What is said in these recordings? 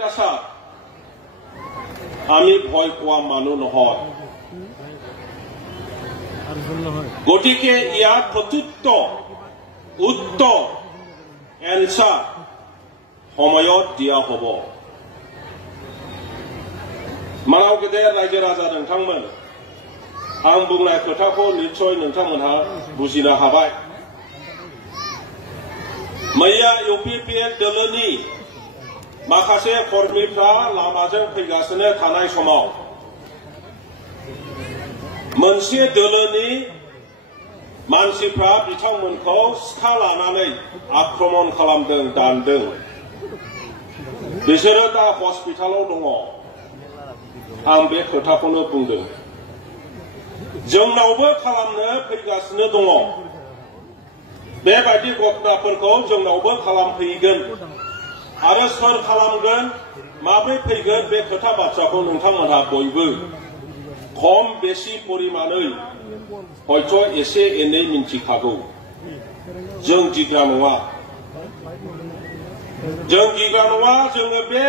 অত্যাচার আমি ভয় কোৱা মানুহ নহয় গতিকে ইয়াৰ প্ৰত্যুত্তৰ উত্তৰ এনসাৰ সময়ত দিয়া হ'ব मानाव गेदेर रायजो राजा नोंथांमोन आं बुंनाय खोथाखौ निश्चय नोंथांमोनहा बुजिनो हाबाय मैया इउपिपिएल दोलोनि माखासे कर्मीफ्रा लामाजों फैगासिनो थानाय समाव मोनसे दोलोनि मानसिफ्रा बिथांमोनखौ सिखा लानानै आक्रमण खालामदों दानदों बिसोरो दा हस्पिटालाव दङ आं बे खोथाखौनो बुंदों जोंनावबो खालामनो फैगासिनो दङ बेबायदि घटनाफोरखौ जोंनावबो खालामफैगोन आरो सोर खालामगोन माब्रै फैगोन बे खोथा बाथ्राखौ नोंथांमोनहा बयबो खम बेसि परिमाणै हयथ' एसे एनै मिन्थिखागौ जों गिग्रा नङा जोङो बे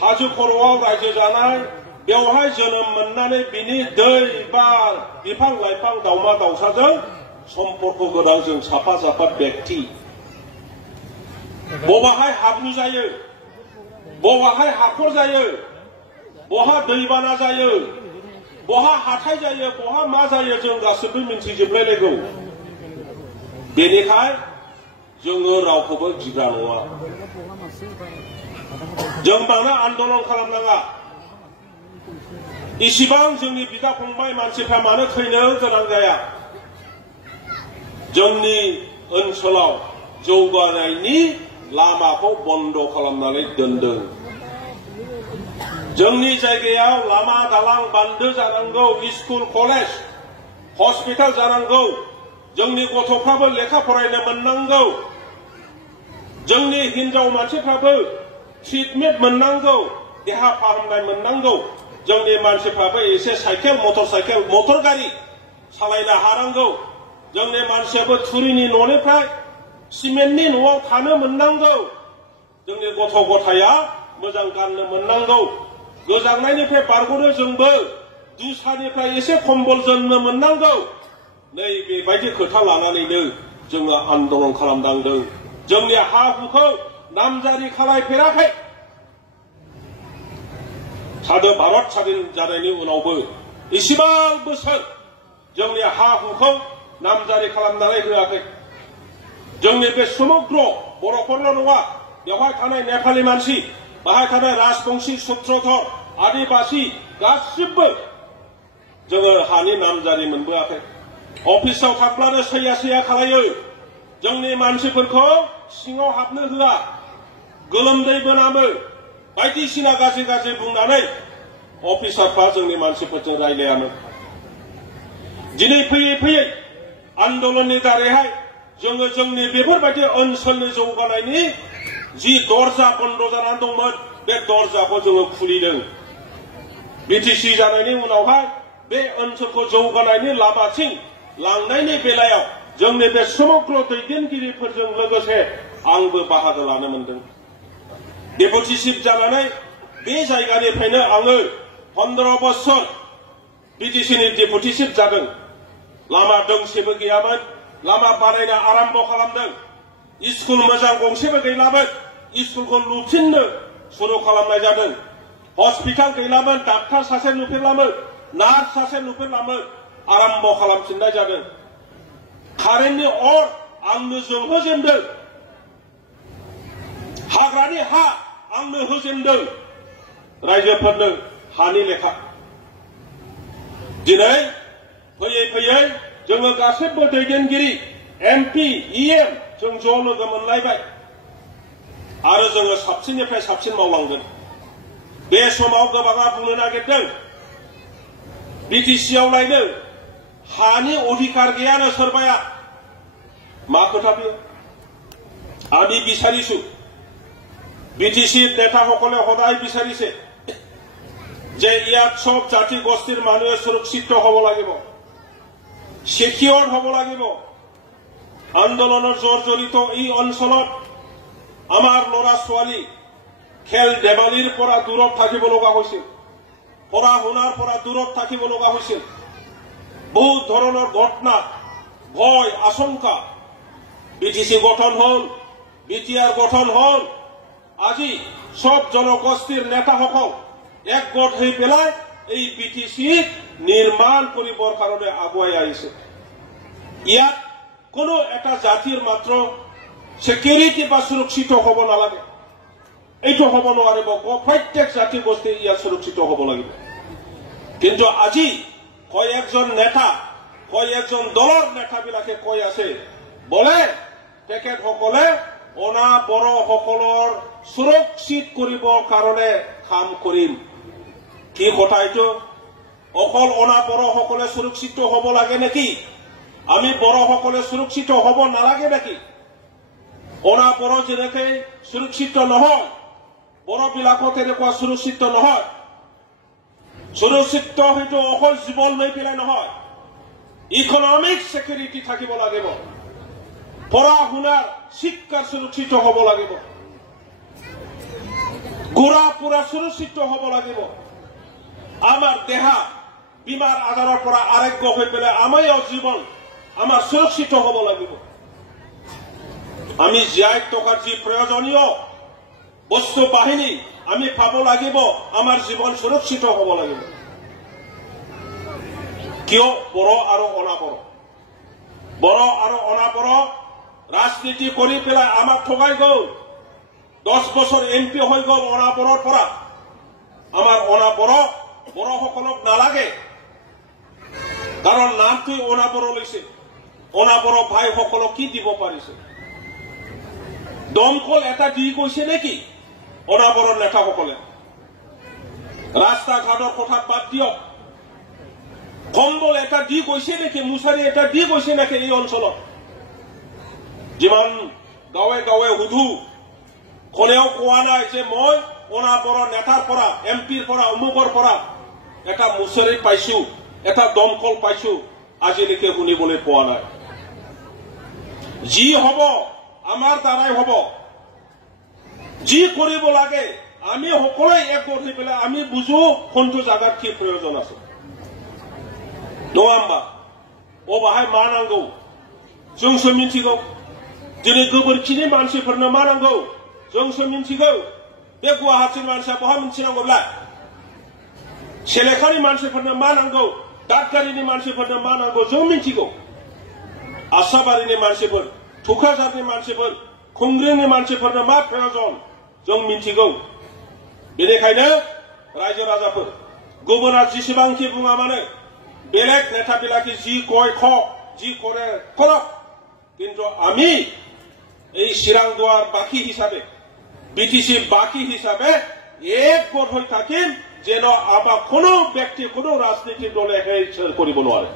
हाजो खर'आव रायजो जानाय बेवहाय जोनोम मोननानै बिनि दै बार बिफां लाइफां दाउमा दाउसाजों सम्पर्क गोनां जों साफा साफा व्यक्ति बबाहाय हाब्रु जायो बबाहाय हाखर जायो बहा दैबाना जायो बहा हाथाय जायो बहा मा जायो जों गासैबो मिन्थिजोबलायनांगौ बेनिखाय जोङो रावखौबो गिग्रा नङा जों बांद्राय आन्दोलन खालामनाङा इसिबां जोंनि बिदा फंबाय मानसिफ्रा मानो थैनो गोनां जाया जोंनि ओनसोलाव जौगानायनि लामाखौ बन्द खालामनानै दोनदों जोंनि जायगायाव लामा दालां बान्दो जानांगौ स्कुल कलेज हस्पिटाल जानांगौ जोंनि गथ'फ्राबो लेखा फरायनो मोननांगौ जोंनि हिनजाव मानसिफ्राबो ट्रिटमेन्ट मोननांगौ देहा फाहामनाय मोननांगौ जोंनि मानसिफ्राबो एसे साइकेल मटर गारि सालायनो हानांगौ जोंनि मानसियाबो थुरिनि न'निफ्राय सिमेन्टनि न'आव थानो मोननांगौ जोंनि गथ' गथाया मोजां गाननो मोननांगौ गोजांनायनिफ्राय बारग'नो जोंबो दुसानिफ्राय एसे कम्बल जोमनो मोननांगौ नै बेबायदि खोथा लानानैनो जोङो आन्दोलन खालामनांदों जोंनि हा हुखौ नामजारि खालायफेराखै भारत स्वाधीन जानायनि उनावबो इसिबां बोसोर जोंनि हा हुखौ नामजारि खालामनानै होआखै जोंनि बे समग्र बर'फोरल' नङा बेवहाय थानाय नेपालि मानसि बाहाय थानाय राजबंशी सूत्रधर आदिबासी गासिबो जोङो हानि नामजारि मोनबोआखै अफिसाव थाब्लानो सैया खालायो जोंनि मानसिफोरखौ सिङाव हाबनो होआ गोलोमदै बोनामो बायदिसिना गाज्रि बुंनानै अफिसारफ्रा जोंनि मानसिफोरजों रायलायामोन दिनै फैयै आन्दोलननि दारैहाय जोङो जोंनि बेफोरबायदि ओनसोलनि जौगानायनि जि दरजा बन्द जानानै दंमोन बे दरजाखौ जोङो खुलिदों बिटिसि जानायनि उनावहाय बे ओनसोलखौ जौगानायनि लामाथिं लांनायनि बेलायाव जोंनि बे समग्र दैदेनगिरिफोरजों लोगोसे आंबो बाहागो लानो मोनदों डेपुटि चिफ जानानै बे जायगानिफ्रायनो आङो 15 बोसोर बिटिसिनि डेपुटि चिफ जादों लामा दोंसेबो गैयामोन लामा बानायनो आरम्भ खालामदों स्कुल मोजां गंसेबो गैलामोन स्कुलखौ लुफिननो सुरु खालामनाय जादों हस्पिटाल गैलामोन डाक्टार सासे नुफेरलामोन नार्स सासे नुफेरलामोन आरम्भ खालामफिननाय जादों कारेन्टनि अर आंनो जोंहोजेनदों हाग्रानि हा आंनो होजेनदों रायजोफोरनो हानि लेखा दिनै फैयै जोङो गासैबो दैदेनगिरि एमपि इएम जों ज' लोगो मोनलायबाय आरो जोङो साबसिननिफ्राय साबसिन मावलांगोन बे समाव गोबाङा बुंनो नागिरदों बिटिसिआव लायनो हानि अधिकार गैयानो सोरबाया मा खोथा बेयो আমি বিচাৰিছো বিটিসি নেতাসকলে সদায় বিচাৰিছে যে ইয়াত সব জাতি গোষ্ঠীৰ মানুহে সুৰক্ষিত হ'ব লাগিব সিকিউৰ হ'ব লাগিব আন্দোলনৰ জড়িত এই অঞ্চলত আমাৰ ল'ৰা ছোৱালী খেল ধেমালিৰ পৰা দূৰত থাকিব লগা হৈছিল, পঢ়া শুনাৰ পৰা দূৰত থাকিব লগা হৈছিল। বহুত ধৰণৰ ঘটনা, ভয়, আশংকা। বিটিচি গঠন হল, বিটিআৰ গঠন হল। আজি সব জনগোষ্ঠীৰ নেতাসকল একগোট হৈ পেলাই এই বিটিচি নিৰ্মাণ কৰিবৰ কাৰণে আগুৱাই আহিছে। ইয়াত কোনো এটা জাতিৰ মাত্ৰ সিকিউৰিটি বা সুৰক্ষিত হ'ব নালাগে, এইটো হ'ব নোৱাৰিব। প্ৰত্যেক জাতি গোষ্ঠী ইয়াত সুৰক্ষিত হ'ব লাগিব। কিন্তু আজি কয়েকজন নেতা, কয়েকজন দলৰ নেতাবিলাকে কৈ আছে বলে তেখেতসকলে অনাবৰসকলৰ সুৰক্ষিত কৰিবৰ কাৰণে কাম কৰিম। কি কথা এইটো? অকল অনাবৰসকলে সুৰক্ষিত হ'ব লাগে নেকি? আমি বড়সকলে সুৰক্ষিত হ'ব নালাগে নেকি? অনাবৰ যেনেকে সুৰক্ষিত নহয়, বড়বিলাকো তেনেকুৱা সুৰক্ষিত নহয়। সুৰক্ষিত হয়তো অকল জীৱন লৈ পেলাই নহয়, ইকনমিক সিকিউৰিটি থাকিব লাগিব, পঢ়া শুনাৰ শিক্ষাৰ সুৰক্ষিত হ'ব লাগিব, ঘূৰা ফুৰা সুৰক্ষিত হ'ব লাগিব। আমাৰ দেহা বিমাৰ আজাৰৰ পৰা আৰোগ্য হৈ পেলাই আমাৰ জীৱন আমাৰ সুৰক্ষিত হ'ব লাগিব। আমি জীয়াই থকাৰ যি প্ৰয়োজনীয় বস্তু বাহিনী আমি পাব লাগিব, আমাৰ জীৱন সুৰক্ষিত হ'ব লাগিব। কিয় বড়ো আৰু অনাবড়ো, বড়ো আৰু অনাবড়ো ৰাজনীতি কৰি পেলাই আমাক ঠগাই গ'ল। 10 বছৰ MP হৈ গ'ল অনাবড়োৰ পৰা। আমাৰ অনাবড়ো বড়োসকলক নালাগে, কাৰণ নামটোই অনাবড়ো লৈছে। অনাবড়ো ভাইসকলক কি দিব পাৰিছে? দমকল এটা দি গৈছে নেকি অনাবড়োৰ নেতাসকলে? ৰাস্তা ঘাটৰ কথা বাদ দিয়ক, কম্বল এটা দি গৈছে নেকি? মুছাৰি এটা দি গৈছে নেকি এই অঞ্চলত? যিমান গাঁৱে গাঁৱে সুধো, কোনেও কোৱা নাই যে মই অনাবড়ো নেতাৰ পৰা, MPৰ পৰা, অমুকৰ পৰা এটা মুছাৰি পাইছো, এটা দমকল পাইছো। আজিলৈকে শুনিবলৈ পোৱা নাই। যি হ'ব আমাৰ দ্বাৰাই হ'ব, যি কৰিব লাগে আমি সকলোৱে একগোট হৈ পেলাই আমি বুজো কোনটো জায়গাত কি প্ৰয়োজন আছে। नङा होमबा? अबाहाय मा नांगौ जोंसो मिथिगौ। दिनै गोबोरखिनि मानसिफोरनो मा नांगौ जोंसो मिथिगौ। बे गुवाहाटीनि मानसिया बहा मिथिनांगौब्ला? सेलेखानि मानसिफोरनो मा नांगौ, दादगारिनि मानसिफोरनो मा नांगौ जों मिथिगौ। आसाबारिनि मानसिफोर, थुक्राझारनि मानसिफोर, खुंग्रिनि मानसिफोरनो मा प्रयोजन जों मिथिगौ। बेनिखायनो रायजो राजाफोर, गुबुना जेसेबांखि बुङा मानो, बेलेग नेताবিলাকে যি কয় কওক, যি কৰে কৰক, কিন্তু আমি এই চিৰাংদুৱাৰ বাকী হিচাপে, বিটিচি বাকী হিচাপে একগোট হৈ থাকিম, যেন আমাৰ কোনো ব্যক্তি, কোনো ৰাজনীতিৰ দলে হেৰ কৰিব নোৱাৰে।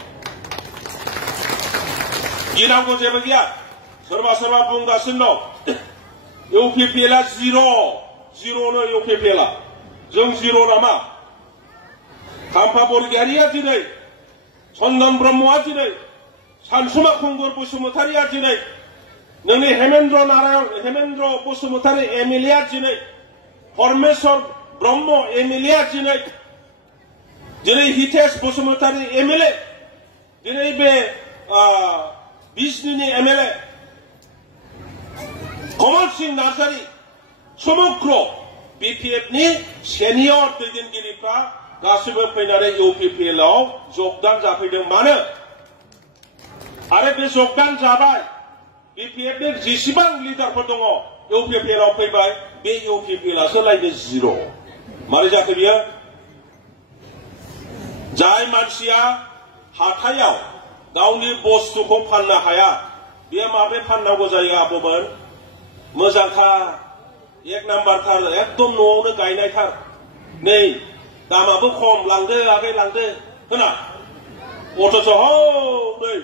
गिनांगौ जेबो गैया। सोरबा सोरबा बुंगासिनो दं इउपिपिएलआ जिर'नो इउपिपिएलआ। जों जिर' नामा? खाम्फा बरगयारिया दिनै, चन्दन ब्रह्मआ दिनै, सानसुमा खुंगुर बसुमतारिया दिनै, नोंनि हेमेन्द्र बसुमतारि एमएलएआ दिनै, परमेश्वर ब्रह्म एमएलएआ दिनै हितेश बसुमतारि एमएलए, दिनै बे बिजनीनि एमएलए कमल सिंह नार्जारी, समग्र बिपिएफनि सेनियर दैदेनगिरिफ्रा गासिबो फैनानै इउपिपिएलआव जगदान जाफैदों। मानो? आरो बे जगदान जाबाय बिपिएफनि जेसेबां लिडारफोर दङ इउपिपिएलआव फैबाय, बे इउपिपिएलआसो लायनो जिर'। मारै जाखो बियो? जाय मानसिया हाथायाव गावनि बस्तुखौ फाननो हाया, बेयो माबे फाननांगौ जायो आब'मोन? मोजांथार, एक नाम्बारथार, एकदम न'आवनो गायनायथार, नै दामाबो खम, लांदो आगै लांदो होना। अथ'च' नै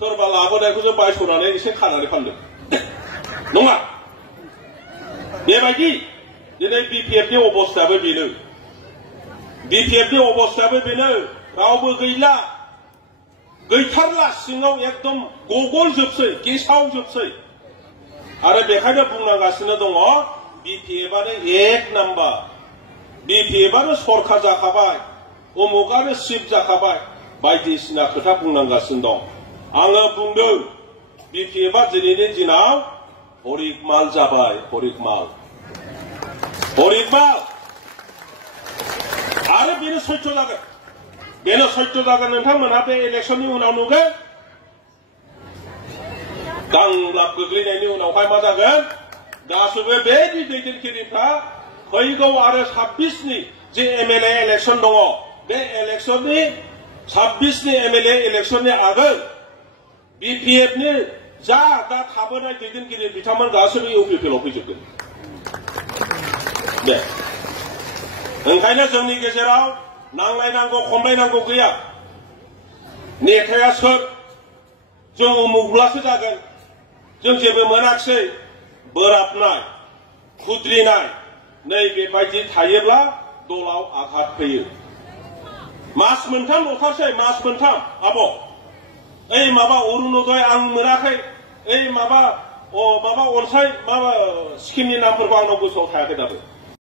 सोरबा लाबोनायखौसो बायस'नानै एसे खानानै फानदों। नङा? बेबायदि दिनै बिपिएफनि अबस्थायाबो बेनो। बिपिएफनि अबस्थायाबो बेनो। रावबो गैला, गैथारला, सिङाव एकदम गगल जोबसै, गेसाव जोबसै। आरो बेखायनो बुंनांगासिनो दङ बिपिएफआनो एक नाम्बार बिपिएफआनो सरकार जाखाबाय उमुगानो चिफ जाखाबाय बायदिसिना खोथा बुंनांगासिनो दं आङो बुंदों बिपिएफआ दिनैनि दिनाव हरिकमाल जाबाय हरिकमाल आरो बेनो सैथ्य जागोन नोंथांमोनहा बे इलेक्शननि उनाव नुगोन गांलाब गोग्लैनायनि उनावहाय मा जागोन गासैबो बे दैदेनगिरिफ्रा फैगौ आरो 26नि जे एमएलए इलेक्शन दङ बे इलेक्शननि 26नि एमएलए इलेक्शननि आगोल बिपिएफनि जा दा थाबोनाय दैदेनगिरि बिथांमोन गासैबो इउपिपिएलआव फैजोबगोन दे ओंखायनो जोंनि गेजेराव नांलायनांगौ खमलायनांगौ गैया नेताया सोर जों उमुगब्लासो जागोन जों जेबो मोनाखिसै बोराबनाय खुद्रिनाय नै बेबायदि थायोब्ला दलाव आघात फैयो मास मोनथाम ल'थारसै मास मोनथाम आब' ओइ माबा अरुणोदय आं मोनाखै ओइ माबा अनसाय माबा स्किमनि नामफोरखौ आंनाव गोसोआव थायाखै दाबो